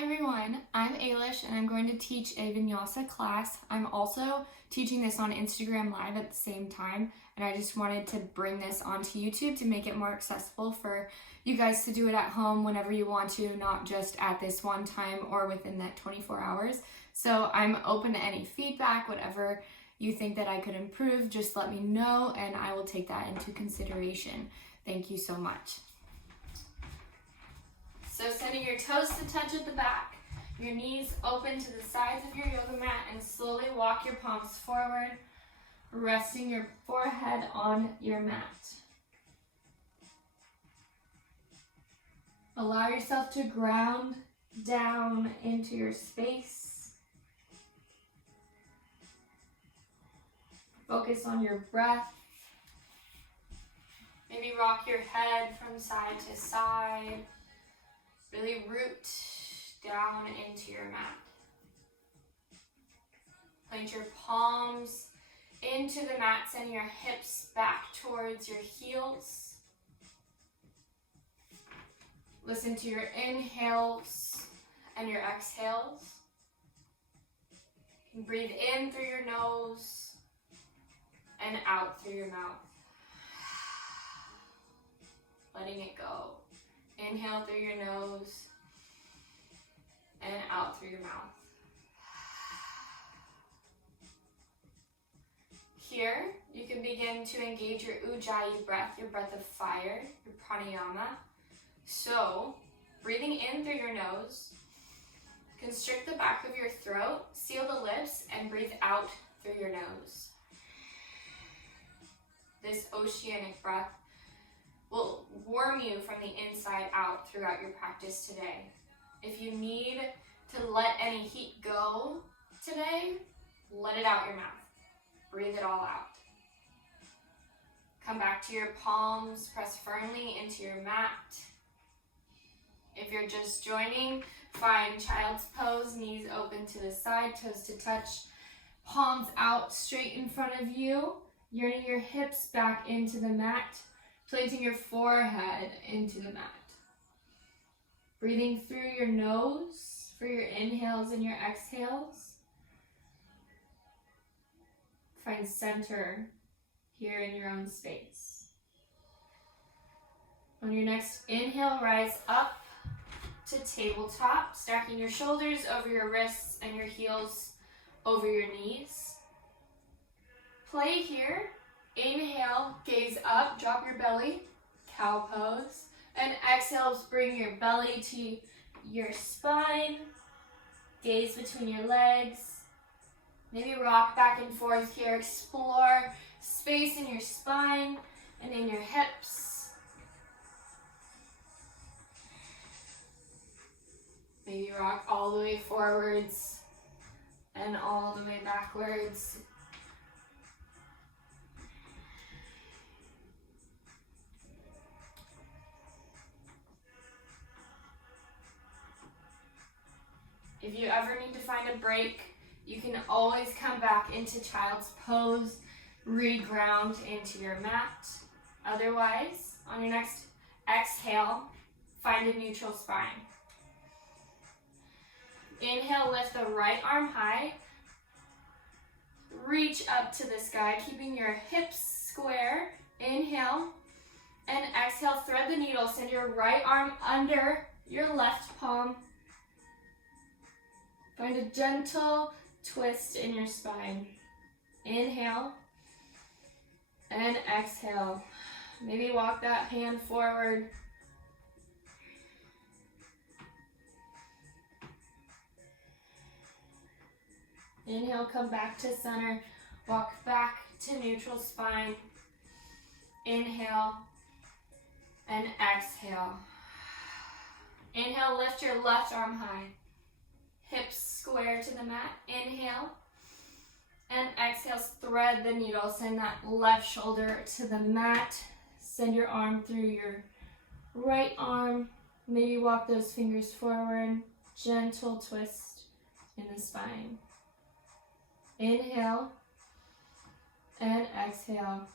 Hi everyone, I'm Ailish and I'm going to teach a Vinyasa class. I'm also teaching this on Instagram Live at the same time, and I just wanted to bring this onto YouTube to make it more accessible for you guys to do it at home whenever you want to, not just at this one time or within that 24 hours. So I'm open to any feedback, whatever you think that I could improve, just let me know and I will take that into consideration. Thank you so much. So sending your toes to touch at the back, your knees open to the sides of your yoga mat, and slowly walk your palms forward, resting your forehead on your mat. Allow yourself to ground down into your space. Focus on your breath. Maybe rock your head from side to side. Really root down into your mat. Plant your palms into the mat, send your hips back towards your heels. Listen to your inhales and your exhales. You can breathe in through your nose and out through your mouth. Letting it go. Inhale through your nose and out through your mouth. Here, you can begin to engage your Ujjayi breath, your breath of fire, your pranayama. So, breathing in through your nose, constrict the back of your throat, seal the lips, and breathe out through your nose. This oceanic breath will warm you from the inside out throughout your practice today. If you need to let any heat go today, let it out your mouth. Breathe it all out. Come back to your palms, press firmly into your mat. If you're just joining, find child's pose, knees open to the side, toes to touch, palms out straight in front of you, yearning your hips back into the mat, planting your forehead into the mat. Breathing through your nose for your inhales and your exhales. Find center here in your own space. On your next inhale, rise up to tabletop, stacking your shoulders over your wrists and your heels over your knees. Play here. Inhale, gaze up, drop your belly, cow pose. And exhale, bring your belly to your spine. Gaze between your legs. Maybe rock back and forth here. Explore space in your spine and in your hips. Maybe rock all the way forwards and all the way backwards. If you ever need to find a break, you can always come back into child's pose, re-ground into your mat. Otherwise, on your next exhale, find a neutral spine. Inhale, lift the right arm high. Reach up to the sky, keeping your hips square. Inhale, and exhale, thread the needle. Send your right arm under your left palm. Find a gentle twist in your spine. Inhale and exhale. Maybe walk that hand forward. Inhale, come back to center. Walk back to neutral spine. Inhale and exhale. Inhale, lift your left arm high. Hips square to the mat. Inhale. And exhale, thread the needle. Send that left shoulder to the mat. Send your arm through your right arm. Maybe walk those fingers forward. Gentle twist in the spine. Inhale. And exhale.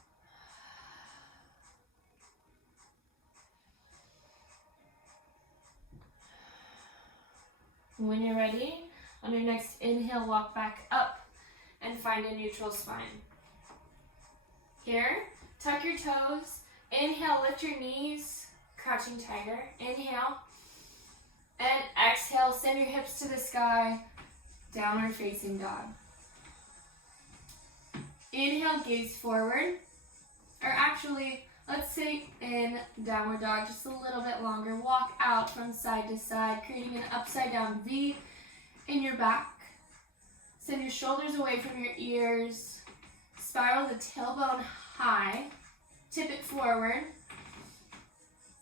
When you're ready, on your next inhale, walk back up and find a neutral spine. Here, tuck your toes. Inhale, lift your knees, crouching tiger. Inhale. And exhale, send your hips to the sky, downward facing dog. Inhale, gaze forward. Or actually, let's say in downward dog just a little bit longer. Walk out from side to side, creating an upside down V in your back. Send your shoulders away from your ears. Spiral the tailbone high. Tip it forward.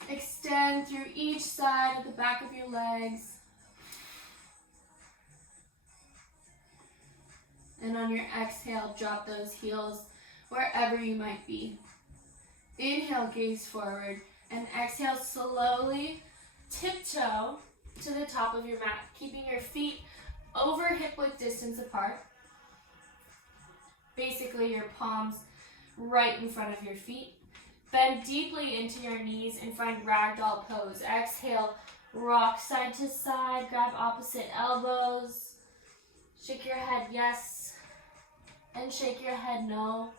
Extend through each side of the back of your legs. And on your exhale, drop those heels wherever you might be. Inhale, gaze forward. And exhale, slowly tiptoe to the top of your mat, keeping your feet over hip width distance apart. Basically, your palms right in front of your feet. Bend deeply into your knees and find ragdoll pose. Exhale, rock side to side, grab opposite elbows. Shake your head yes, and shake your head no.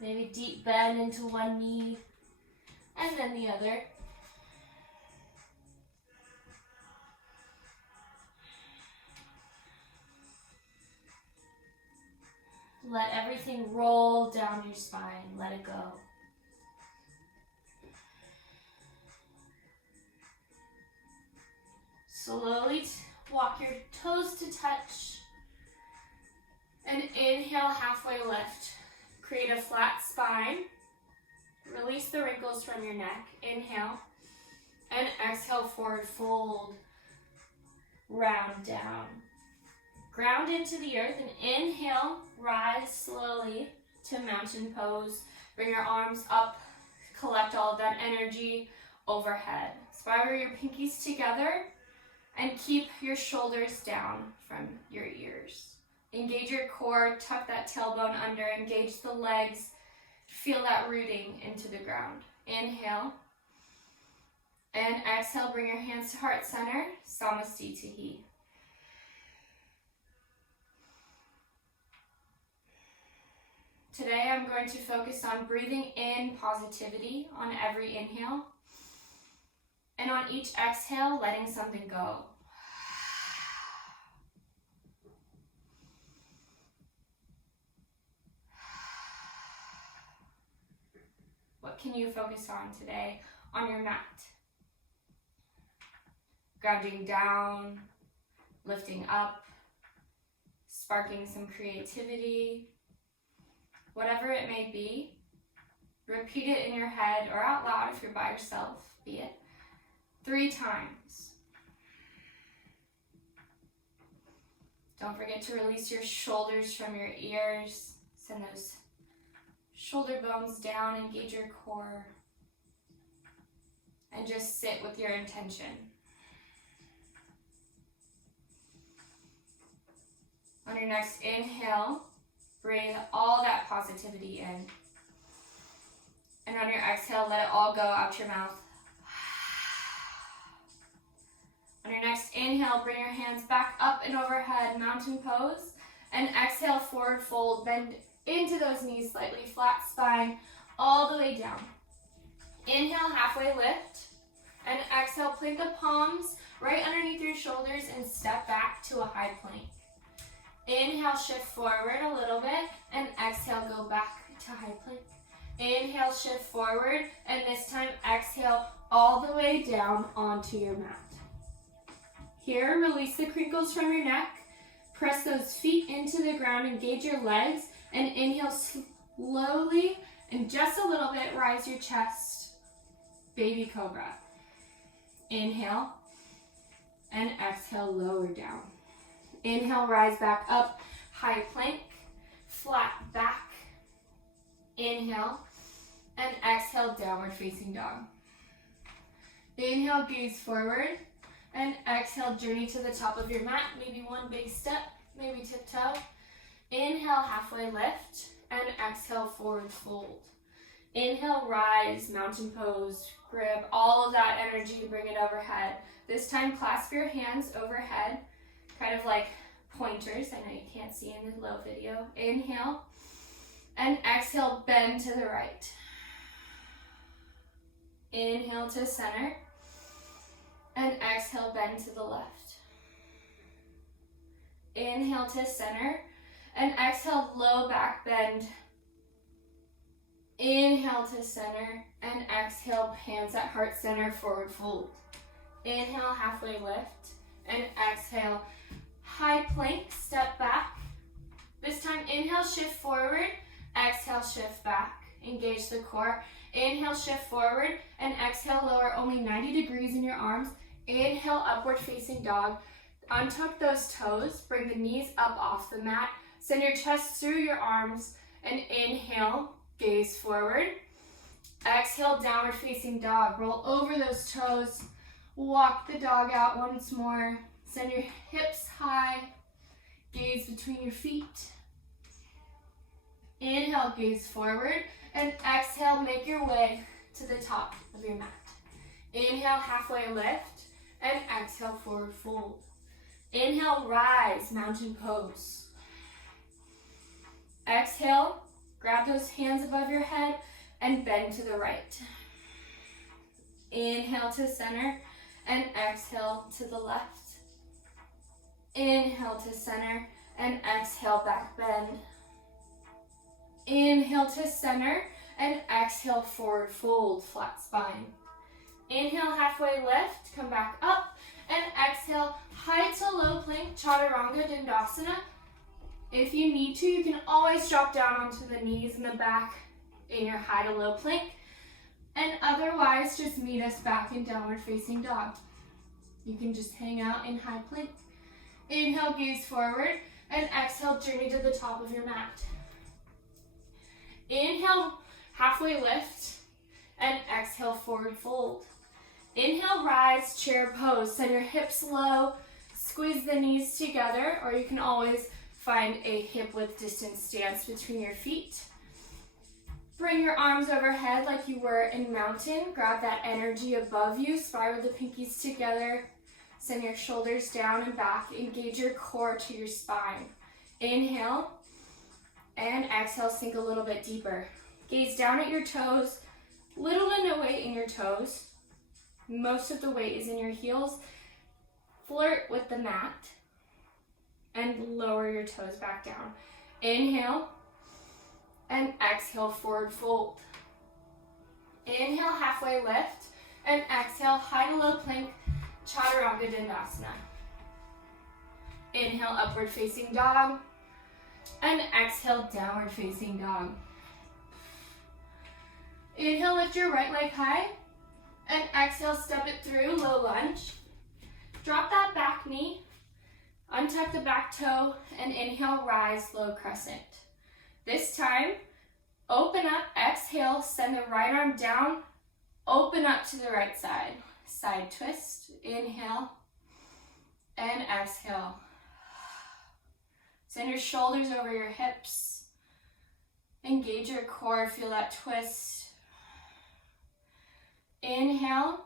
Maybe deep bend into one knee, and then the other. Let everything roll down your spine. Let it go. Slowly walk your toes to touch. And inhale, halfway lift. Create a flat spine. Release the wrinkles from your neck. Inhale. And exhale, forward fold. Round down. Ground into the earth and inhale, rise slowly to mountain pose. Bring your arms up, collect all of that energy overhead. Spiral your pinkies together and keep your shoulders down from your ears. Engage your core, tuck that tailbone under, engage the legs. Feel that rooting into the ground. Inhale. And exhale, bring your hands to heart center, Samastitihi. Today I'm going to focus on breathing in positivity on every inhale. And on each exhale, letting something go. What can you focus on today on your mat? Grounding down, lifting up, sparking some creativity. Whatever it may be, repeat it in your head or out loud if you're by yourself, be it 3 times. Don't forget to release your shoulders from your ears. Send those shoulder bones down, engage your core, and just sit with your intention. On your next inhale, breathe all that positivity in. And on your exhale, let it all go out your mouth. On your next inhale, bring your hands back up and overhead, mountain pose. And exhale, forward fold, bend into those knees slightly, flat spine, all the way down. Inhale, halfway lift. And exhale, plant the palms right underneath your shoulders and step back to a high plank. Inhale, shift forward a little bit, and exhale, go back to high plank. Inhale, shift forward, and this time exhale all the way down onto your mat. Here, release the crinkles from your neck, press those feet into the ground, engage your legs, and inhale slowly, and just a little bit, rise your chest, baby cobra. Inhale, and exhale, lower down. Inhale, rise back up, high plank, flat back. Inhale, and exhale, downward facing dog. Inhale, gaze forward, and exhale, journey to the top of your mat. Maybe one big step, maybe tiptoe. Inhale, halfway lift, and exhale, forward fold. Inhale, rise, mountain pose, grip, all of that energy to bring it overhead. This time, clasp your hands overhead, kind of like pointers. I know you can't see in the low video. Inhale, and exhale, bend to the right. Inhale to center, and exhale, bend to the left. Inhale to center, and exhale, low back bend. Inhale to center, and exhale, hands at heart center, forward fold. Inhale, halfway lift, and exhale, high plank, step back. This time, inhale, shift forward, exhale, shift back. Engage the core. Inhale, shift forward, and exhale, lower only 90 degrees in your arms. Inhale, upward facing dog. Untuck those toes, bring the knees up off the mat. Send your chest through your arms, and inhale, gaze forward. Exhale, downward facing dog. Roll over those toes. Walk the dog out once more. Send your hips high. Gaze between your feet. Inhale, gaze forward. And exhale, make your way to the top of your mat. Inhale, halfway lift. And exhale, forward fold. Inhale, rise, mountain pose. Exhale, grab those hands above your head and bend to the right. Inhale to center and exhale to the left. Inhale to center and exhale, back bend. Inhale to center and exhale, forward fold, flat spine. Inhale, halfway lift, come back up, and exhale, high to low plank, chaturanga dandasana. If you need to, you can always drop down onto the knees and the back in your high to low plank, and otherwise just meet us back in downward facing dog. You can just hang out in high plank. Inhale, gaze forward, and exhale, journey to the top of your mat. Inhale, halfway lift, and exhale, forward fold. Inhale, rise, chair pose. Send your hips low, squeeze the knees together, or you can always find a hip width distance stance between your feet. Bring your arms overhead like you were in mountain. Grab that energy above you, spiral the pinkies together. Send your shoulders down and back. Engage your core to your spine. Inhale, and exhale, sink a little bit deeper. Gaze down at your toes. Little to no weight in your toes. Most of the weight is in your heels. Flirt with the mat and lower your toes back down. Inhale and exhale, forward fold. Inhale, halfway lift, and exhale, high to low plank, chaturanga dandasana. Inhale, upward facing dog, and exhale, downward facing dog. Inhale, lift your right leg high, and exhale, step it through, low lunge. Drop that back knee, untuck the back toe, and inhale, rise, low crescent. This time, open up, exhale, send the right arm down, open up to the right side. Side twist, inhale, and exhale. Send your shoulders over your hips. Engage your core, feel that twist. Inhale,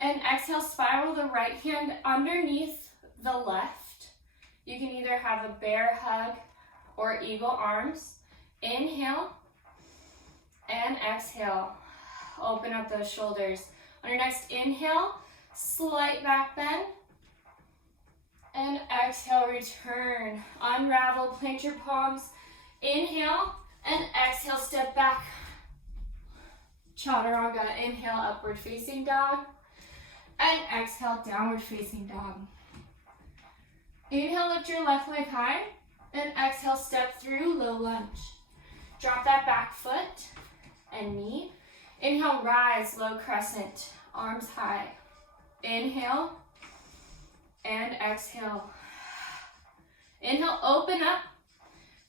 and exhale, spiral the right hand underneath the left. You can either have a bear hug or eagle arms. Inhale, and exhale. Open up those shoulders. On your next inhale, slight back bend. And exhale, return. Unravel, plant your palms. Inhale, and exhale, step back. Chaturanga, inhale, upward facing dog. And exhale, downward facing dog. Inhale, lift your left leg high. And exhale, step through, low lunge. Drop that back foot and knee. Inhale, rise, low crescent, arms high. Inhale, and exhale. Inhale, open up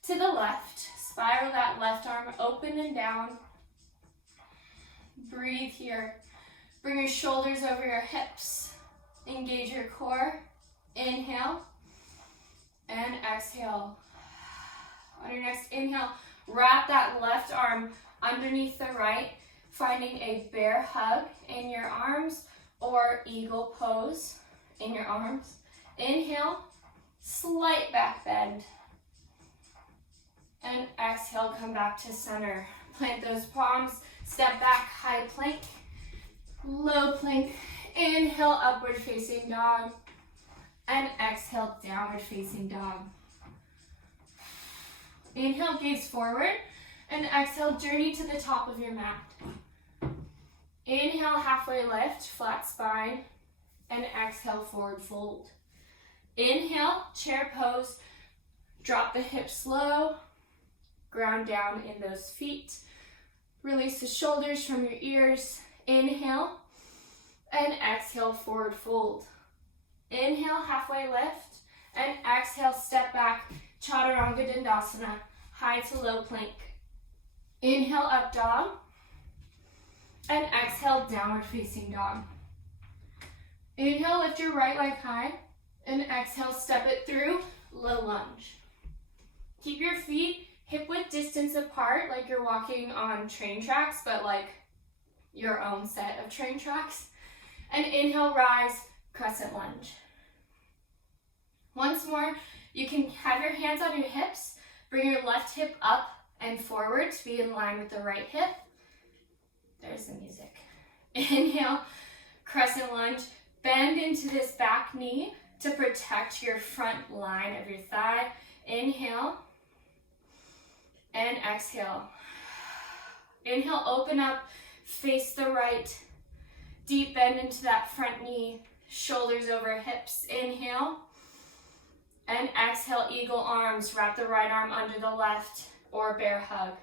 to the left. Spiral that left arm open and down. Breathe here. Bring your shoulders over your hips. Engage your core. Inhale, and exhale. On your next inhale, wrap that left arm underneath the right, finding a bear hug in your arms or eagle pose in your arms. Inhale, slight back bend. And exhale, come back to center. Plant those palms, step back, high plank, low plank. Inhale, upward facing dog. And exhale, downward facing dog. Inhale, gaze forward. And exhale, journey to the top of your mat. Inhale, halfway lift, flat spine. And exhale, forward fold. Inhale, chair pose. Drop the hips low. Ground down in those feet. Release the shoulders from your ears. Inhale. And exhale, forward fold. Inhale, halfway lift. And exhale, step back. Chaturanga Dandasana, high to low plank. Inhale, up dog. And exhale, downward facing dog. Inhale, lift your right leg high. And exhale, step it through, low lunge. Keep your feet hip-width distance apart, like you're walking on train tracks, but like your own set of train tracks. And inhale, rise, crescent lunge. Once more, you can have your hands on your hips, bring your left hip up and forward to be in line with the right hip. There's the music. Inhale, crescent lunge, bend into this back knee to protect your front line of your thigh. Inhale, and exhale. Inhale, open up, face the right. Deep bend into that front knee, shoulders over hips. Inhale. And exhale, eagle arms. Wrap the right arm under the left or bear hug.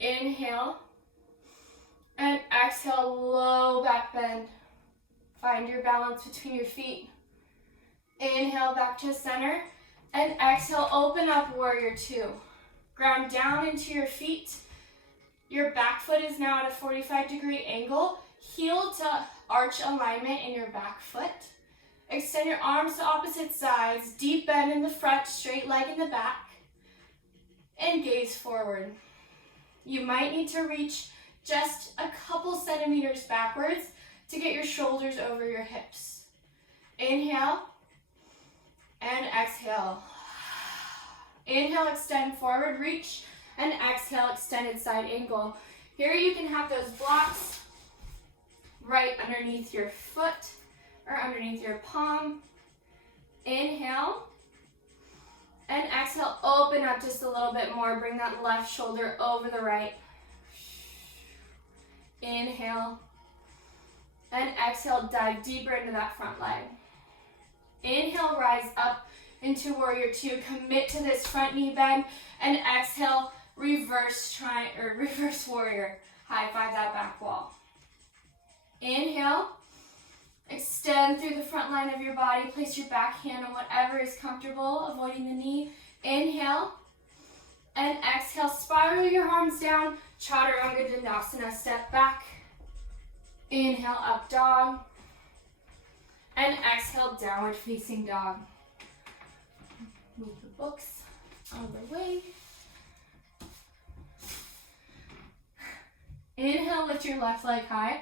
Inhale. And exhale, low back bend. Find your balance between your feet. Inhale, back to center. And exhale, open up, warrior two. Ground down into your feet. Your back foot is now at a 45-degree angle. Heel to arch alignment in your back foot. Extend your arms to opposite sides. Deep bend in the front, straight leg in the back. And gaze forward. You might need to reach just a couple centimeters backwards to get your shoulders over your hips. Inhale. And exhale. Inhale, extend forward, reach, and exhale, extended side angle. Here you can have those blocks right underneath your foot or underneath your palm. Inhale, and exhale, open up just a little bit more. Bring that left shoulder over the right. Inhale, and exhale, dive deeper into that front leg. Inhale, rise up into warrior two. Commit to this front knee bend, and exhale, reverse warrior. High five that back wall. Inhale, extend through the front line of your body. Place your back hand on whatever is comfortable, avoiding the knee. Inhale, and exhale, spiral your arms down. Chaturanga Dandasana, step back. Inhale, up dog. And exhale, downward facing dog. Move the books out of the way. Inhale, lift your left leg high.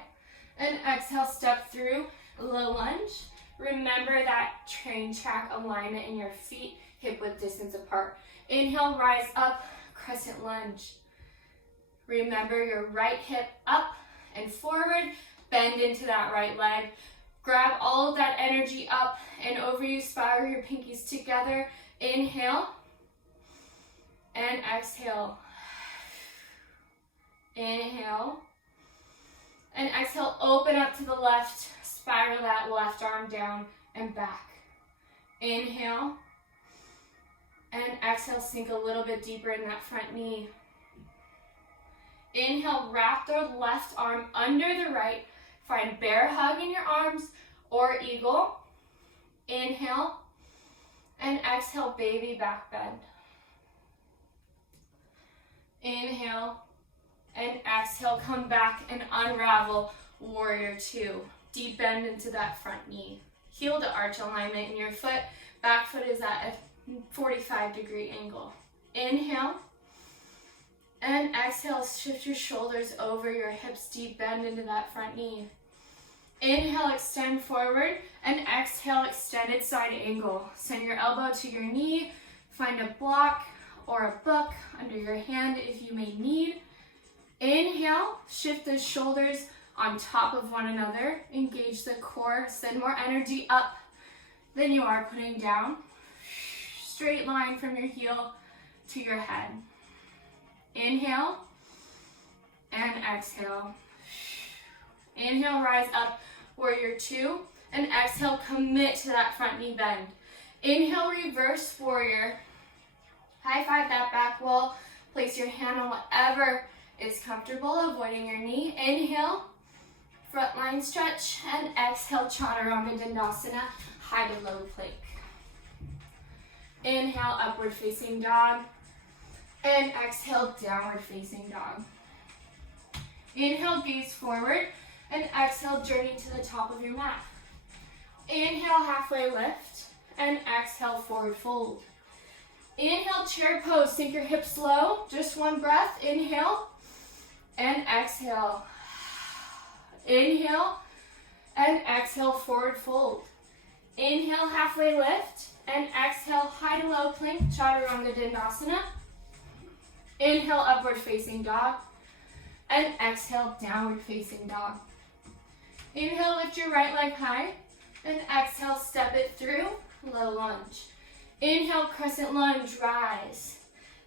And exhale, step through, low lunge. Remember that train track alignment in your feet, hip width distance apart. Inhale, rise up, crescent lunge. Remember your right hip up and forward. Bend into that right leg. Grab all of that energy up and over you. Spiral your pinkies together. Inhale. And exhale. Inhale. And exhale, open up to the left. Spiral that left arm down and back. Inhale. And exhale, sink a little bit deeper in that front knee. Inhale, wrap the left arm under the right. Find bear hug in your arms or eagle. Inhale. And exhale, baby back bend. Inhale. And exhale, come back and unravel warrior two. Deep bend into that front knee. Heel to arch alignment in your foot. Back foot is at a 45-degree angle. Inhale. And exhale, shift your shoulders over your hips, deep bend into that front knee. Inhale, extend forward, and exhale, extended side angle. Send your elbow to your knee, find a block or a book under your hand if you may need. Inhale, shift the shoulders on top of one another, engage the core, send more energy up than you are putting down. Straight line from your heel to your head. Inhale and exhale. Inhale, rise up, warrior two, and exhale, commit to that front knee bend. Inhale, reverse warrior. High five that back wall. Place your hand on whatever is comfortable, avoiding your knee. Inhale, front line stretch, and exhale, Chaturanga Dandasana, high to low plank. Inhale, upward facing dog, and exhale, downward facing dog. Inhale, gaze forward, and exhale, journey to the top of your mat. Inhale, halfway lift, and exhale, forward fold. Inhale, chair pose, sink your hips low, just one breath. Inhale, and exhale. Inhale, and exhale, forward fold. Inhale, halfway lift, and exhale, high to low plank, Chaturanga Dandasana. Inhale, upward facing dog, and exhale, downward facing dog. Inhale, lift your right leg high, and exhale, step it through, low lunge. Inhale, crescent lunge, rise.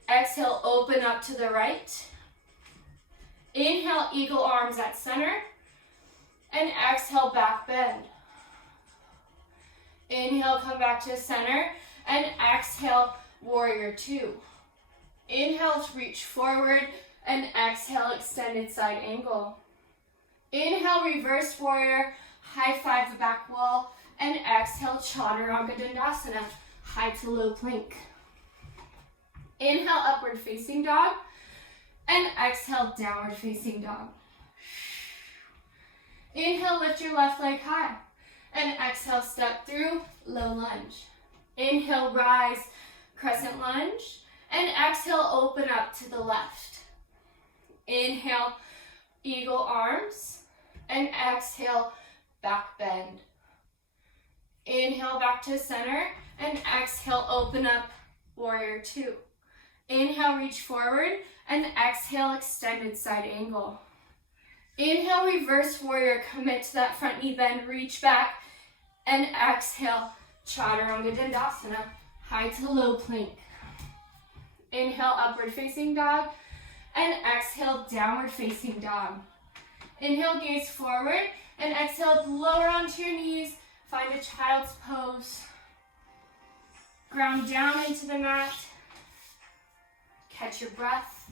Exhale, open up to the right. Inhale, eagle arms at center, and exhale, back bend. Inhale, come back to center, and exhale, warrior two. Inhale, reach forward, and exhale, extended side angle. Inhale, reverse warrior, high five the back wall, and exhale, Chaturanga Dandasana, high to low plank. Inhale, upward facing dog, and exhale, downward facing dog. Inhale, lift your left leg high, and exhale, step through, low lunge. Inhale, rise, crescent lunge, and exhale, open up to the left. Inhale, eagle arms, and exhale, back bend. Inhale, back to center, and exhale, open up, warrior two. Inhale, reach forward, and exhale, extended side angle. Inhale, reverse warrior, commit to that front knee bend, reach back, and exhale, Chaturanga Dandasana, high to low plank. Inhale, upward facing dog, and exhale, downward facing dog. Inhale, gaze forward, and exhale, lower onto your knees, find a child's pose. Ground down into the mat, catch your breath.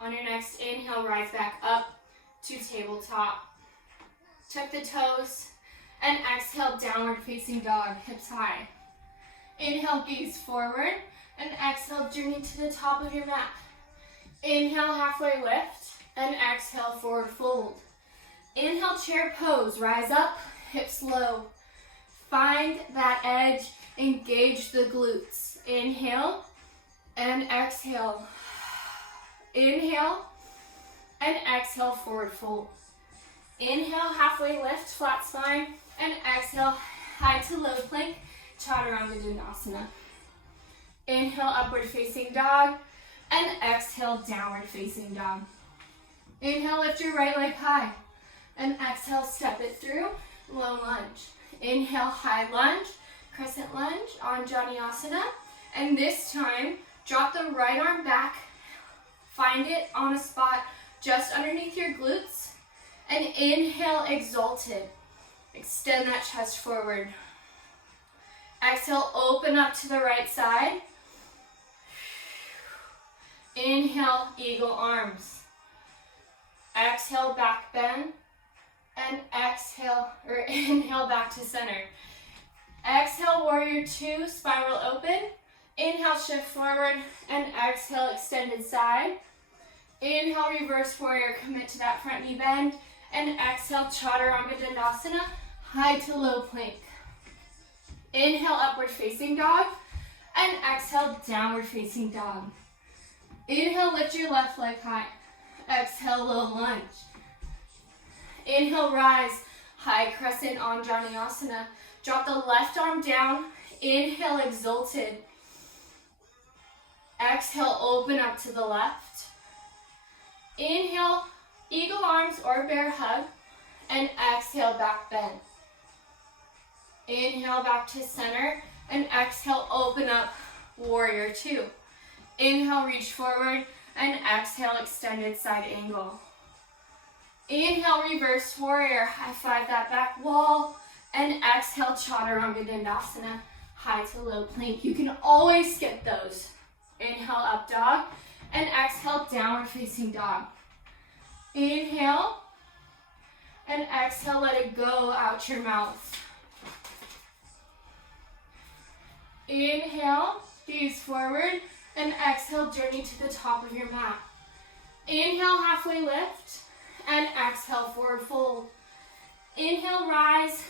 On your next inhale, rise back up to tabletop. Tuck the toes, and exhale, downward facing dog, hips high. Inhale, gaze forward, and exhale, journey to the top of your mat. Inhale, halfway lift, and exhale, forward fold. Inhale, chair pose, rise up, hips low. Find that edge, engage the glutes. Inhale, and exhale. Inhale, and exhale, forward fold. Inhale, halfway lift, flat spine, and exhale, high to low plank, Chaturanga Dandasana. Inhale, upward facing dog, and exhale, downward facing dog. Inhale, lift your right leg high, and exhale, step it through, low lunge. Inhale, high lunge, crescent lunge, Anjaneyasana, and this time, drop the right arm back, find it on a spot just underneath your glutes, and inhale, exalted. Extend that chest forward. Exhale, open up to the right side. Inhale, eagle arms. Exhale, back bend, and inhale, back to center. Exhale, warrior two, spiral open. Inhale, shift forward, and exhale, extended side. Inhale, reverse warrior, commit to that front knee bend, And exhale, Chaturanga Dandasana, high to low plank. Inhale, upward facing dog. And exhale, downward facing dog. Inhale, lift your left leg high. Exhale, low lunge. Inhale, rise, high crescent Anjaneyasana. Drop the left arm down. Inhale, exalted. Exhale, open up to the left. Inhale, eagle arms or bear hug. And exhale, back bend. Inhale, back to center. And exhale, open up, warrior two. Inhale, reach forward. And exhale, extended side angle. Inhale, reverse warrior. High five that back wall. And exhale, Chaturanga Dandasana, high to low plank. You can always skip those. Inhale, up dog. And exhale, downward facing dog. Inhale. And exhale, let it go out your mouth. Inhale, gaze forward. And exhale, journey to the top of your mat. Inhale, halfway lift. And exhale, forward fold. Inhale, rise,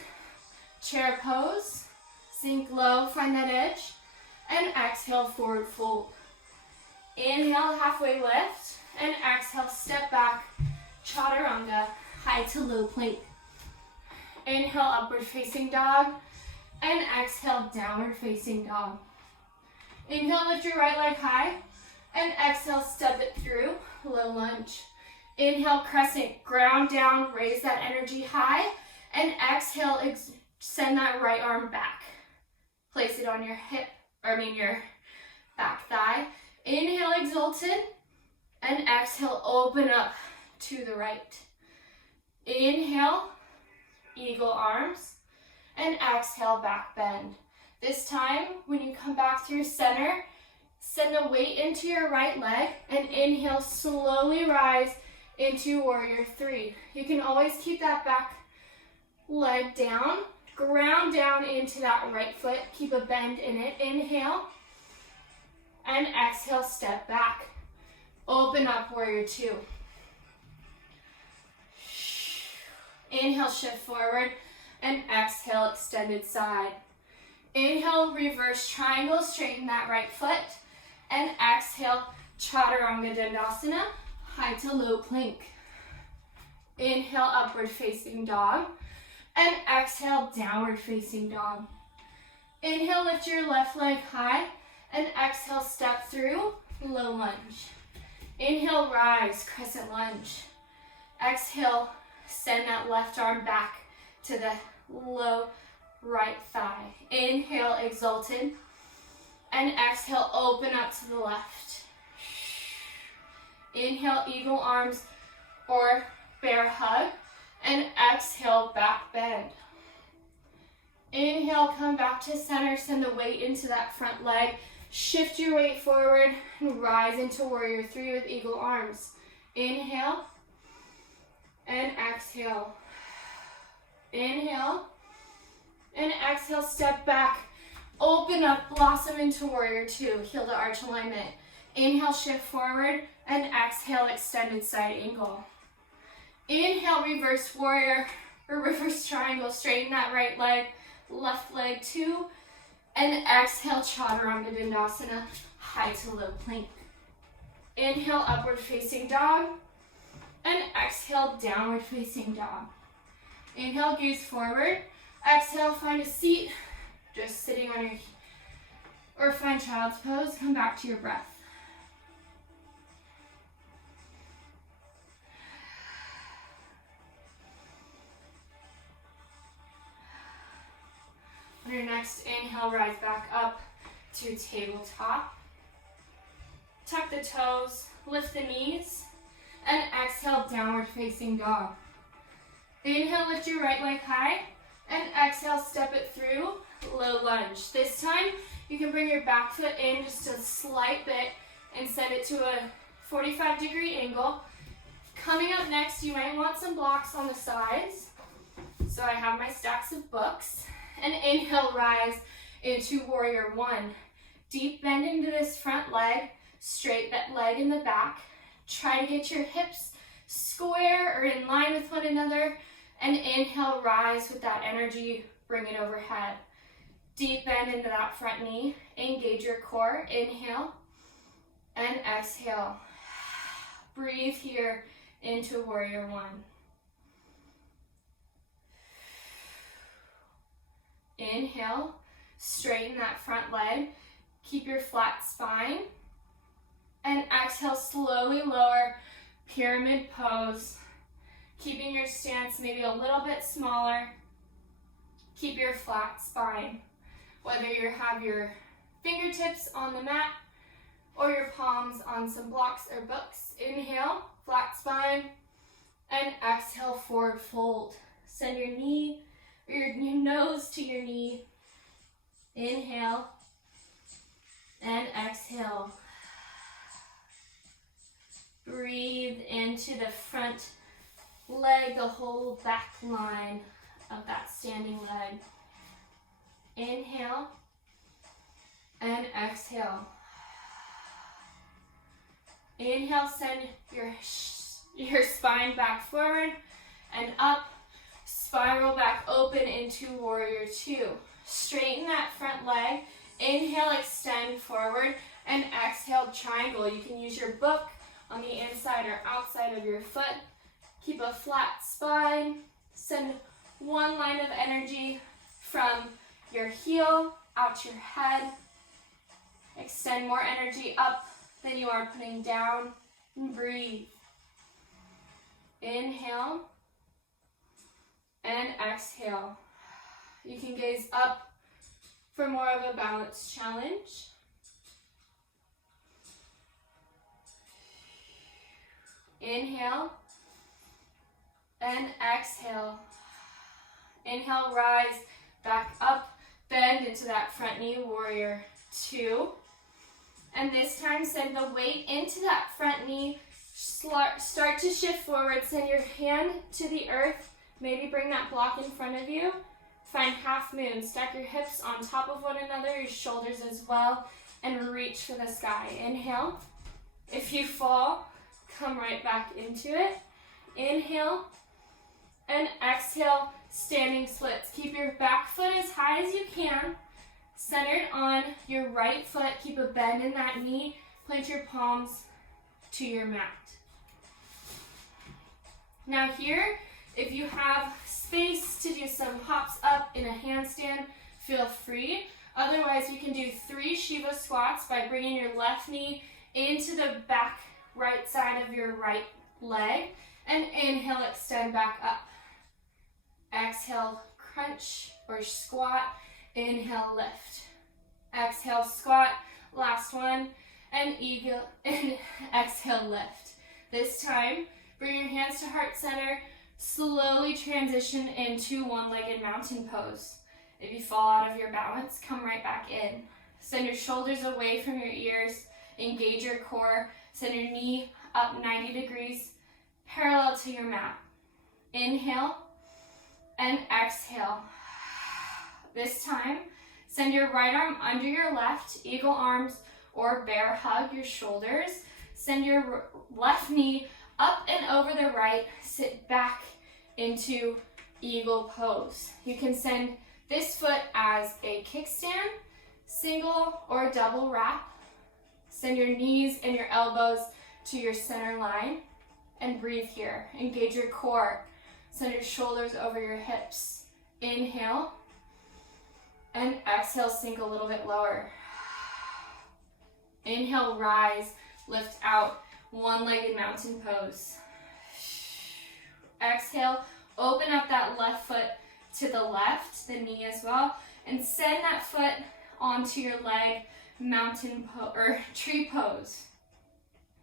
chair pose. Sink low, find that edge. And exhale, forward fold. Inhale, halfway lift. And exhale, step back, Chaturanga, high to low plank. Inhale, upward facing dog. And exhale, downward facing dog. Inhale, lift your right leg high. And exhale, step it through, low lunge. Inhale, crescent, ground down, raise that energy high. And exhale, send that right arm back. Place it on your your back thigh. Inhale, exalted. And exhale, open up to the right. Inhale, eagle arms. And exhale, back bend. This time, when you come back through center, send the weight into your right leg. And inhale, slowly rise into warrior three. You can always keep that back leg down. Ground down into that right foot. Keep a bend in it. Inhale. And exhale, step back. Open up, warrior two. Inhale, shift forward. And exhale, extended side. Inhale, reverse triangle, straighten that right foot. And exhale, Chaturanga Dandasana, high to low plank. Inhale, upward facing dog. And exhale, downward facing dog. Inhale, lift your left leg high. And exhale, step through, low lunge. Inhale, rise, crescent lunge. Exhale, send that left arm back to the low right thigh. Inhale, exalted. And exhale, open up to the left. Inhale, eagle arms or bear hug. And exhale, back bend. Inhale, come back to center. Send the weight into that front leg. Shift your weight forward and rise into warrior three with eagle arms. Inhale. And exhale. Inhale. And exhale, step back. Open up, blossom into warrior two. Heel to arch alignment. Inhale, shift forward. And exhale, extended side angle. Inhale, reverse warrior or reverse triangle. Straighten that right leg, left leg two. And exhale, Chaturanga Dandasana, high to low plank. Inhale, upward facing dog. And exhale, downward facing dog. Inhale, gaze forward. Exhale, find a seat. Just sitting on your, or find child's pose. Come back to your breath. On your next inhale, rise back up to tabletop. Tuck the toes, lift the knees, and exhale, downward facing dog. Inhale, lift your right leg high, and exhale, step it through, low lunge. This time, you can bring your back foot in just a slight bit and send it to a 45-degree angle. Coming up next, you might want some blocks on the sides. So I have my stacks of books. And inhale, rise into warrior one. Deep bend into this front leg, straight that leg in the back. Try to get your hips square or in line with one another. And inhale, rise with that energy, bring it overhead. Deep bend into that front knee, engage your core, inhale, and exhale. Breathe here into warrior one. Inhale, straighten that front leg, keep your flat spine, and exhale, slowly lower, pyramid pose, keeping your stance maybe a little bit smaller. Keep your flat spine, whether you have your fingertips on the mat or your palms on some blocks or books. Inhale, flat spine, and exhale, forward fold. Send your knee, or your nose to your knee. Inhale, and exhale. Breathe into the front leg, the whole back line of that standing leg. Inhale, and exhale. Inhale, send your spine back forward and up. Spiral back open into warrior two. Straighten that front leg. Inhale, extend forward, and exhale, triangle. You can use your book on the inside or outside of your foot. Keep a flat spine. Send one line of energy from your heel out to your head. Extend more energy up than you are putting down. And breathe. Inhale and exhale. You can gaze up for more of a balance challenge. Inhale and exhale. Inhale, rise back up, bend into that front knee, warrior two. And this time, send the weight into that front knee. Start to shift forward. Send your hand to the earth. Maybe bring that block in front of you. Find half moon. Stack your hips on top of one another, your shoulders as well, and reach for the sky. Inhale. If you fall, come right back into it. Inhale and exhale, standing splits. Keep your back foot as high as you can, centered on your right foot. Keep a bend in that knee. Plant your palms to your mat. Now here, if you have space to do some hops up in a handstand, feel free. Otherwise, you can do 3 Shiva squats by bringing your left knee into the back right side of your right leg. And inhale, extend back up. Exhale, crunch or squat. Inhale, lift. Exhale, squat. Last one. And exhale, lift. This time, bring your hands to heart center. Slowly transition into one-legged mountain pose. If you fall out of your balance, come right back in. Send your shoulders away from your ears. Engage your core. Send your knee up 90 degrees, parallel to your mat. Inhale and exhale. This time, send your right arm under your left, eagle arms, or bear hug your shoulders. Send your left knee up and over the right, sit back into eagle pose. You can send this foot as a kickstand, single or double wrap. Send your knees and your elbows to your center line and breathe here. Engage your core. Send your shoulders over your hips. Inhale and exhale, sink a little bit lower. Inhale, rise, lift out, one-legged mountain pose. Exhale, open up that left foot to the left, the knee as well, and send that foot onto your leg, mountain or tree pose.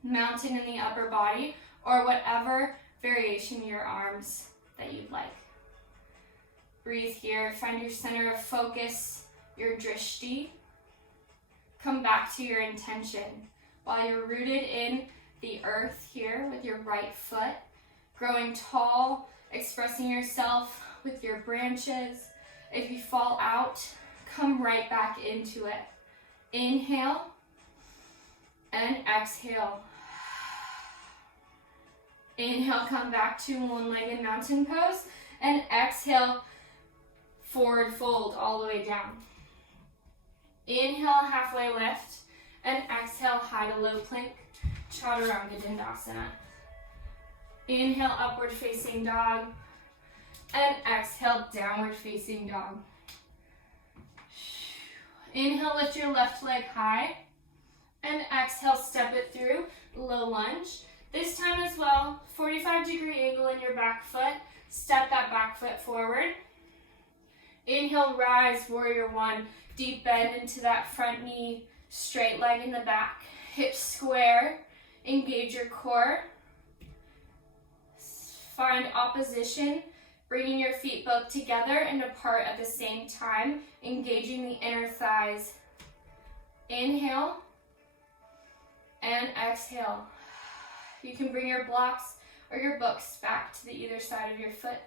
Mountain in the upper body, or whatever variation of your arms that you'd like. Breathe here, find your center of focus, your drishti. Come back to your intention. While you're rooted in the earth here with your right foot, growing tall, expressing yourself with your branches. If you fall out, come right back into it. Inhale and exhale. Inhale, come back to one-legged mountain pose. And exhale, forward fold all the way down. Inhale, halfway lift. And exhale, high to low plank, chaturanga dandasana. Inhale, upward facing dog. And exhale, downward facing dog. Inhale, lift your left leg high. And exhale, step it through, low lunge. This time as well, 45-degree angle in your back foot. Step that back foot forward. Inhale, rise, warrior one. Deep bend into that front knee, straight leg in the back. Hips square, engage your core. Find opposition, bringing your feet both together and apart at the same time, engaging the inner thighs. Inhale and exhale. You can bring your blocks or your books back to the either side of your foot.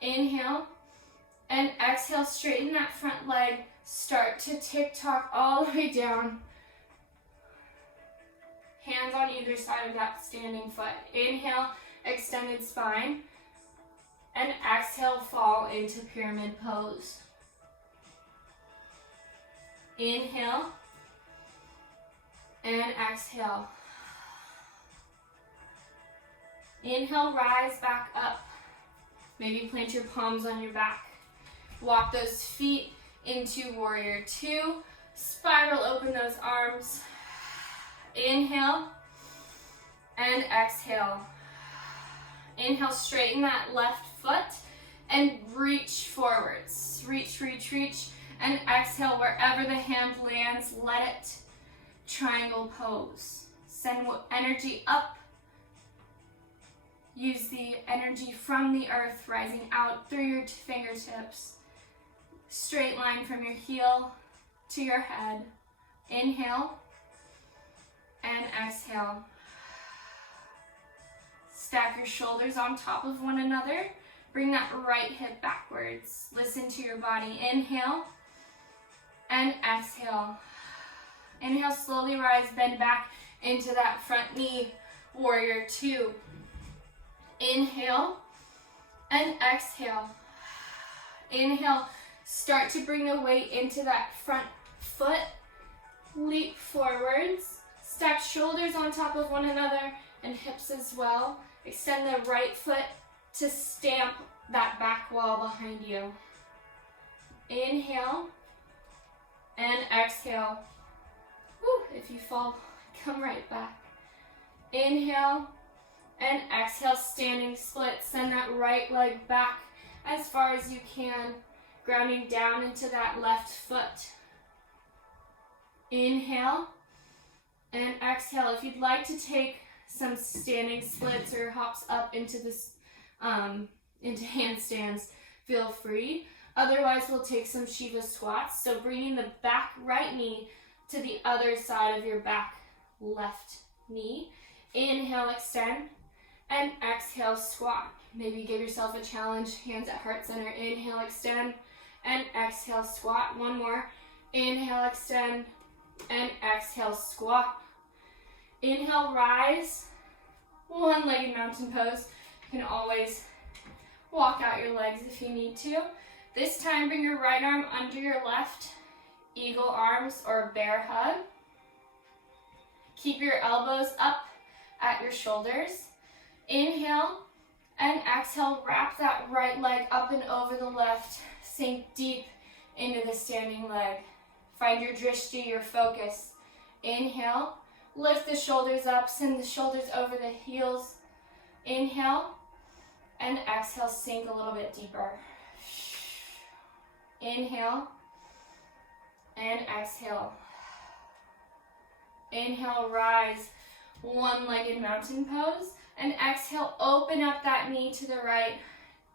Inhale and exhale, straighten that front leg. Start to tick-tock all the way down. Hands on either side of that standing foot. Inhale, extended spine. And exhale, fall into pyramid pose. Inhale and exhale. Inhale, rise back up. Maybe plant your palms on your back. Walk those feet into warrior two. Spiral open those arms. Inhale and exhale. Inhale, straighten that left foot and reach forwards. Reach, reach, reach. And exhale, wherever the hand lands, let it. Triangle pose. Send energy up. Use the energy from the earth rising out through your fingertips. Straight line from your heel to your head. Inhale and exhale. Stack your shoulders on top of one another. Bring that right hip backwards. Listen to your body. Inhale and exhale. Inhale, slowly rise, bend back into that front knee. Warrior two. Inhale and exhale. Inhale, start to bring the weight into that front foot. Leap forwards. Stack shoulders on top of one another and hips as well. Extend the right foot to stamp that back wall behind you. Inhale and exhale. Woo, if you fall, come right back. Inhale and exhale, standing split. Send that right leg back as far as you can, grounding down into that left foot. Inhale and exhale. If you'd like to take some standing splits or hops up into this, into handstands, feel free. Otherwise, we'll take some Shiva squats. So bringing the back right knee to the other side of your back left knee. Inhale, extend, and exhale, squat. Maybe give yourself a challenge, hands at heart center. Inhale, extend, and exhale, squat. One more. Inhale, extend, and exhale, squat. Inhale, rise. One-legged mountain pose. You can always walk out your legs if you need to. This time, bring your right arm under your left. Eagle arms or bear hug. Keep your elbows up at your shoulders. Inhale and exhale, wrap that right leg up and over the left. Sink deep into the standing leg. Find your drishti, your focus. Inhale, lift the shoulders up, send the shoulders over the heels. Inhale and exhale, sink a little bit deeper. Inhale and exhale. Inhale, rise, one-legged mountain pose. And exhale, open up that knee to the right,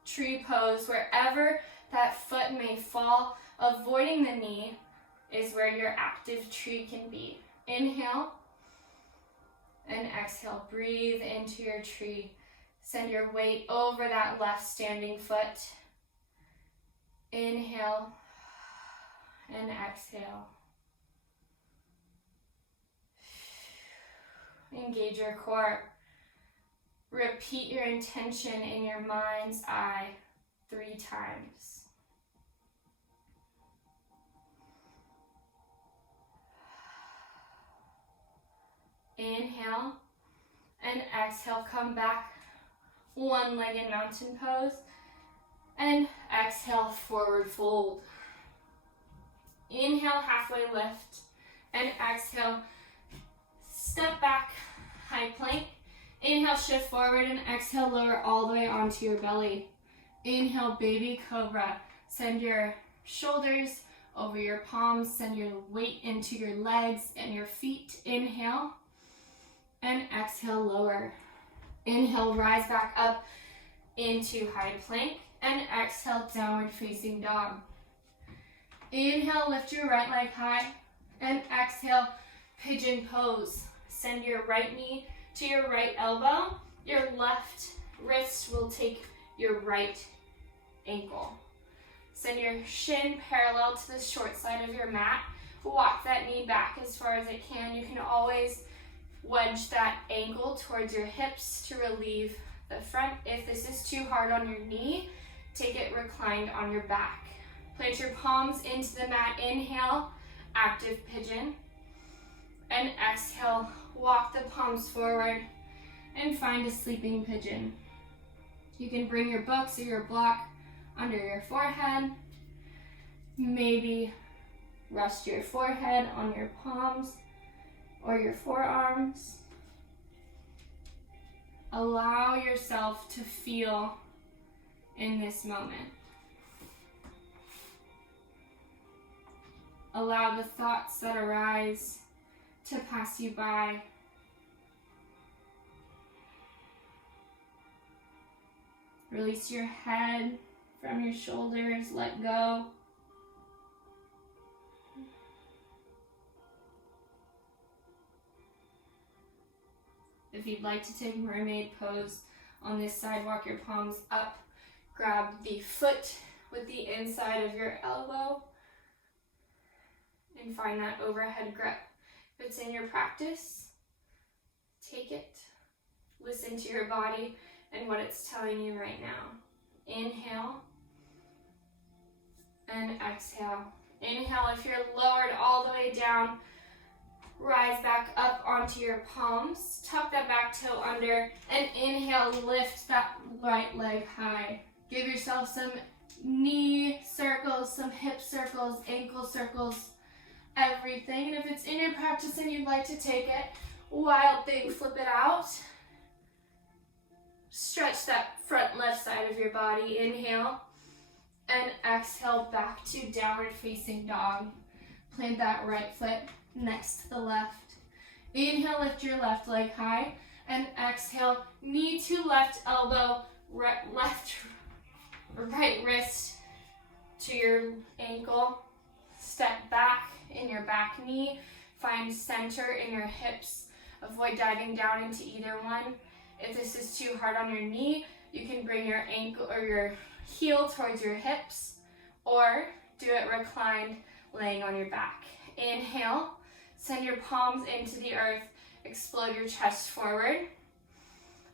tree pose. Wherever that foot may fall, avoiding the knee is where your active tree can be. Inhale and exhale, breathe into your tree. Send your weight over that left standing foot. Inhale and exhale. Engage your core. Repeat your intention in your mind's eye 3 times. Inhale and exhale, come back, one-legged mountain pose, and exhale, forward fold. Inhale, halfway lift, and exhale, step back, high plank. Inhale, shift forward, and exhale, lower all the way onto your belly. Inhale, baby cobra. Send your shoulders over your palms, send your weight into your legs and your feet. Inhale, and exhale, lower. Inhale, rise back up into high plank, and exhale, downward facing dog. Inhale, lift your right leg high, and exhale, pigeon pose. Send your right knee to your right elbow. Your left wrist will take your right ankle. Send your shin parallel to the short side of your mat. Walk that knee back as far as it can. You can always wedge that ankle towards your hips to relieve the front. If this is too hard on your knee, take it reclined on your back. Plant your palms into the mat. Inhale, active pigeon. And exhale, walk the palms forward and find a sleeping pigeon. You can bring your books or your block under your forehead. Maybe rest your forehead on your palms or your forearms. Allow yourself to feel in this moment. Allow the thoughts that arise to pass you by. Release your head from your shoulders, let go. If you'd like to take mermaid pose on this side, walk your palms up, grab the foot with the inside of your elbow, and find that overhead grip. If it's in your practice, take it. Listen to your body and what it's telling you right now. Inhale and exhale. Inhale, if you're lowered all the way down, rise back up onto your palms. Tuck that back toe under, and inhale, lift that right leg high. Give yourself some knee circles, some hip circles, ankle circles, everything. And if it's in your practice and you'd like to take it, wild thing, flip it out. Stretch that front left side of your body. Inhale and exhale back to downward facing dog. Plant that right foot next to the left. Inhale, lift your left leg high, and exhale, knee to left elbow, right wrist to your ankle. Step back in your back knee. Find center in your hips. Avoid diving down into either one. If this is too hard on your knee, you can bring your ankle or your heel towards your hips, or do it reclined, laying on your back. Inhale, send your palms into the earth, explode your chest forward,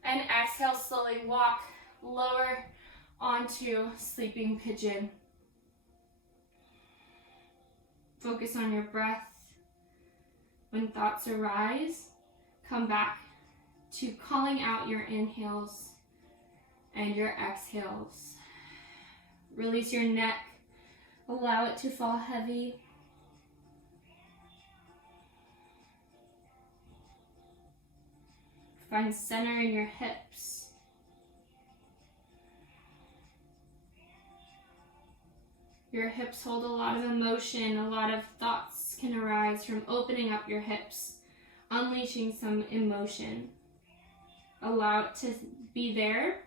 and exhale, slowly walk lower onto sleeping pigeon. Focus on your breath. When thoughts arise, come back to calling out your inhales and your exhales. Release your neck. Allow it to fall heavy. Find center in your hips. Your hips hold a lot of emotion. A lot of thoughts can arise from opening up your hips, unleashing some emotion. Allow it to be there.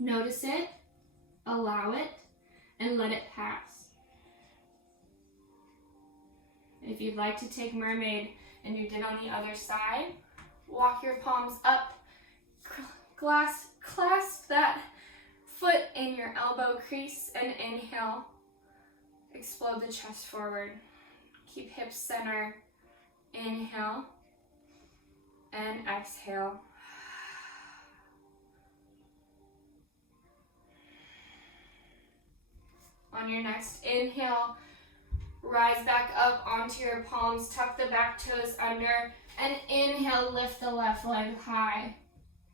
Notice it. Allow it. And let it pass. If you'd like to take mermaid and you did on the other side, walk your palms up. Clasp that foot in your elbow crease and inhale. Explode the chest forward. Keep hips center. Inhale and exhale. On your next inhale, rise back up onto your palms, tuck the back toes under, and inhale, lift the left leg high.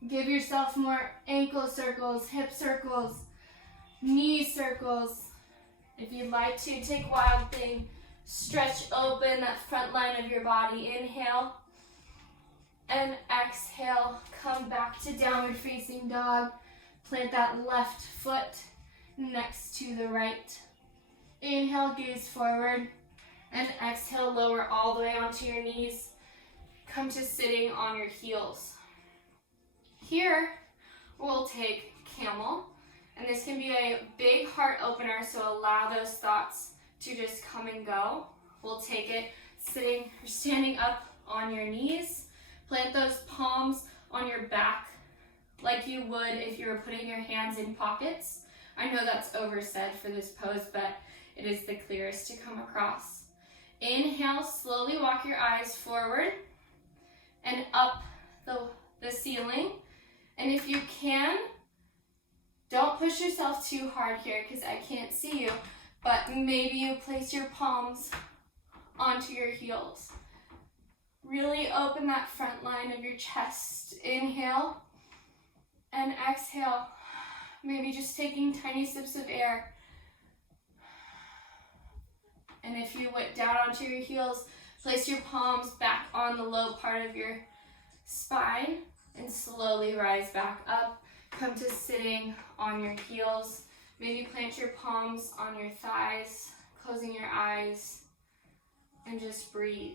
Give yourself more ankle circles, hip circles, knee circles. If you'd like to, take Wild Thing. Stretch open that front line of your body. Inhale and exhale. Come back to downward facing dog. Plant that left foot next to the right. Inhale, gaze forward. And exhale, lower all the way onto your knees. Come to sitting on your heels. Here, we'll take camel. And this can be a big heart opener, so allow those thoughts to just come and go. We'll take it sitting or standing up on your knees. Plant those palms on your back like you would if you were putting your hands in pockets. I know that's oversaid for this pose, but it is the clearest to come across. Inhale, slowly walk your eyes forward and up the ceiling. And if you can, don't push yourself too hard here because I can't see you, but maybe you place your palms onto your heels. Really open that front line of your chest. Inhale and exhale. Maybe just taking tiny sips of air. And if you went down onto your heels, place your palms back on the low part of your spine and slowly rise back up. Come to sitting on your heels. Maybe plant your palms on your thighs, closing your eyes, and just breathe.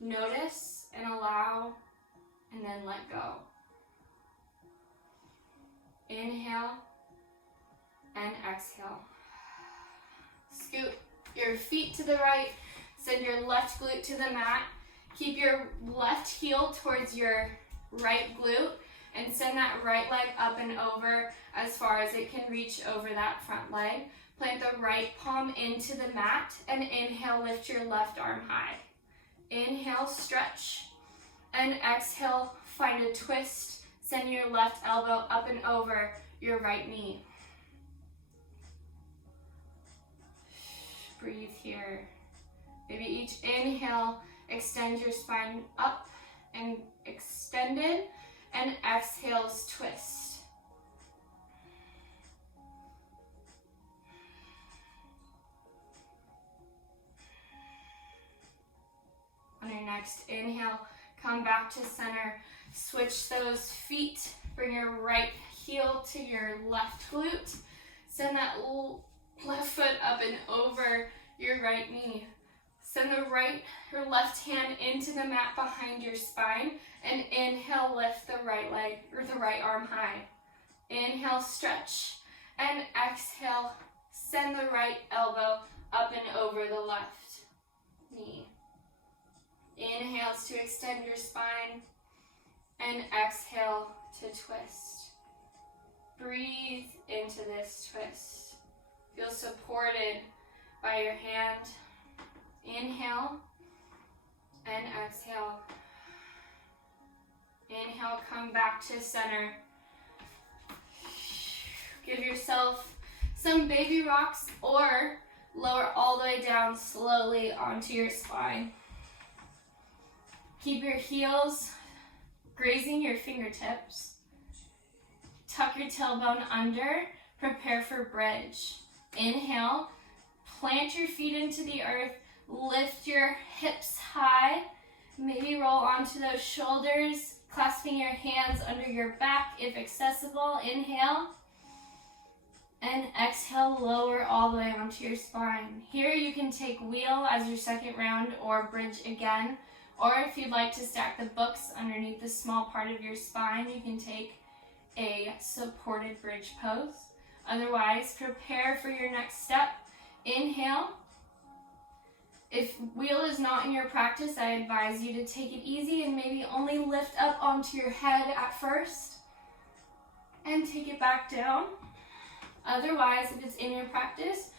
Notice and allow, and then let go. Inhale and exhale. Scoot your feet to the right, send your left glute to the mat. Keep your left heel towards your right glute and send that right leg up and over as far as it can reach over that front leg. Plant the right palm into the mat and inhale, lift your left arm high. Inhale, stretch, and exhale, find a twist. Send your left elbow up and over your right knee. Breathe here. Maybe each inhale, extend your spine up and extended, and exhales, twist. On your next inhale, come back to center. Switch those feet. Bring your right heel to your left glute. Send that left foot up and over your right knee. Send the right or left hand into the mat behind your spine and inhale, lift the right leg or the right arm high. Inhale, stretch, and exhale, send the right elbow up and over the left knee. Inhales to extend your spine and exhale to twist. Breathe into this twist. Feel supported by your hand. Inhale and exhale. Inhale, come back to center. Give yourself some baby rocks or lower all the way down slowly onto your spine. Keep your heels grazing your fingertips. Tuck your tailbone under. Prepare for bridge. Inhale, plant your feet into the earth. Lift your hips high. Maybe roll onto those shoulders, clasping your hands under your back if accessible. Inhale. And exhale, lower all the way onto your spine. Here you can take wheel as your second round or bridge again. Or if you'd like to stack the books underneath the small part of your spine, you can take a supported bridge pose. Otherwise, prepare for your next step. Inhale. If wheel is not in your practice, I advise you to take it easy and maybe only lift up onto your head at first and take it back down. Otherwise, if it's in your practice,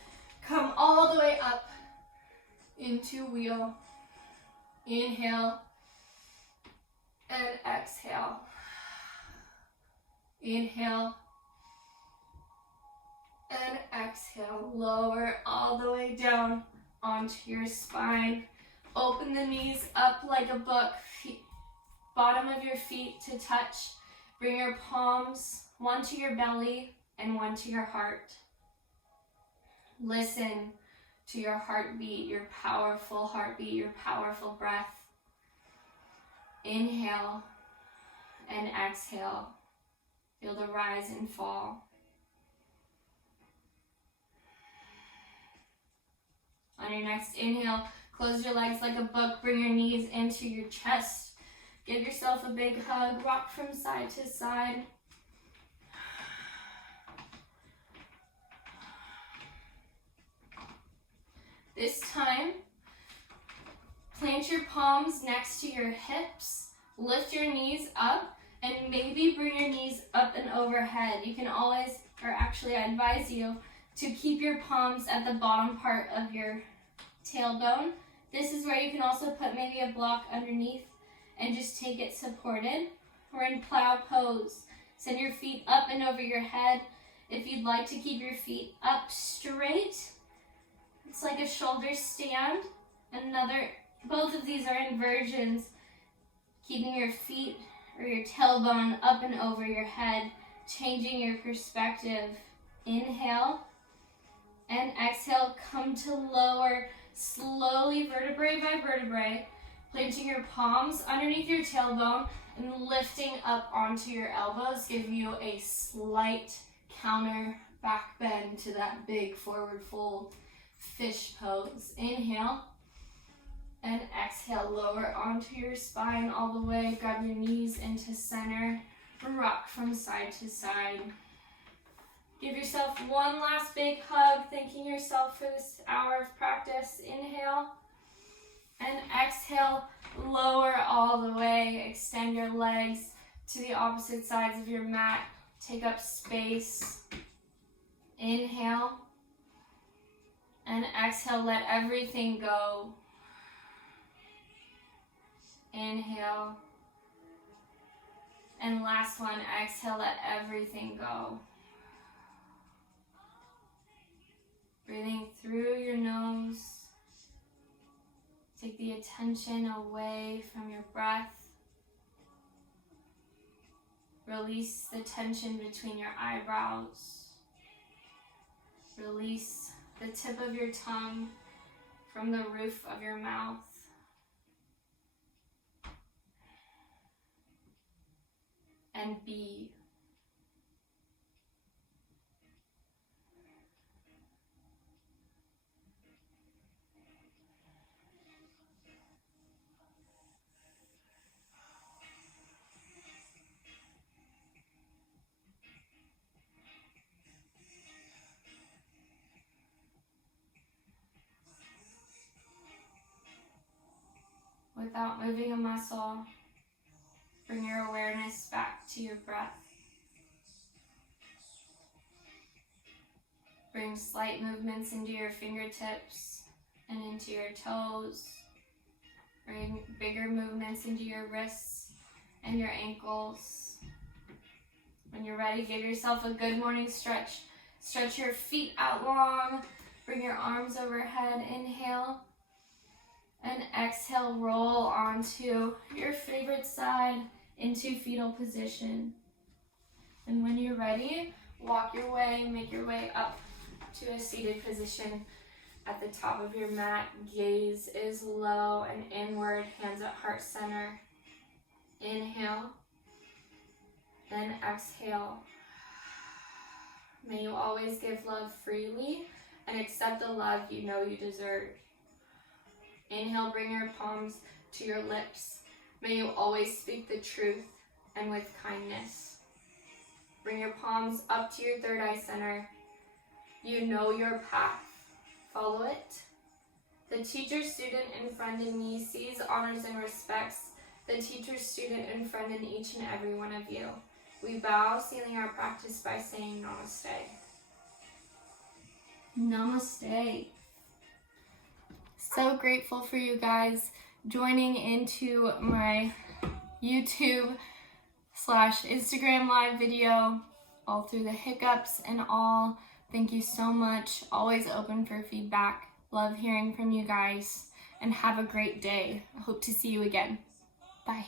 come all the way up into wheel. Inhale and exhale. Inhale And exhale, lower all the way down onto your spine. Open the knees up like a book, bottom of your feet to touch. Bring your palms, one to your belly and one to your heart. Listen to your heartbeat, your powerful heartbeat, your powerful breath. Inhale and exhale. Feel the rise and fall. On your next inhale, close your legs like a book. Bring your knees into your chest. Give yourself a big hug. Rock from side to side. This time, plant your palms next to your hips. Lift your knees up and maybe bring your knees up and overhead. You can always, or actually I advise you to keep your palms at the bottom part of your tailbone. This is where you can also put maybe a block underneath and just take it supported. We're in plow pose. Send your feet up and over your head. If you'd like to keep your feet up straight, it's like a shoulder stand. Both of these are inversions. Keeping your feet or your tailbone up and over your head, changing your perspective. Inhale and exhale, come to lower slowly vertebrae by vertebrae, planting your palms underneath your tailbone and lifting up onto your elbows, giving you a slight counter back bend to that big forward fold fish pose. Inhale and exhale, lower onto your spine all the way, grab your knees into center, rock from side to side. Give yourself one last big hug, thanking yourself for this hour of practice. Inhale and exhale, lower all the way. Extend your legs to the opposite sides of your mat. Take up space. Inhale and exhale, let everything go. Inhale. And last one, exhale, let everything go. Breathing through your nose. Take the attention away from your breath. Release the tension between your eyebrows. Release the tip of your tongue from the roof of your mouth. And be. Without moving a muscle, bring your awareness back to your breath. Bring slight movements into your fingertips and into your toes. Bring bigger movements into your wrists and your ankles. When you're ready, give yourself a good morning stretch. Stretch your feet out long. Bring your arms overhead. Inhale. And exhale, roll onto your favorite side into fetal position. And when you're ready, walk your way, make your way up to a seated position at the top of your mat. Gaze is low and inward, hands at heart center. Inhale and exhale. May you always give love freely and accept the love you know you deserve. Inhale, bring your palms to your lips. May you always speak the truth and with kindness. Bring your palms up to your third eye center. You know your path. Follow it. The teacher, student, and friend in me sees, honors, and respects the teacher, student, and friend in each and every one of you. We bow, sealing our practice by saying namaste. Namaste. So grateful for you guys joining into my YouTube/Instagram live video, all through the hiccups and all. Thank you so much. Always open for feedback. Love hearing from you guys. And have a great day. I hope to see you again. Bye.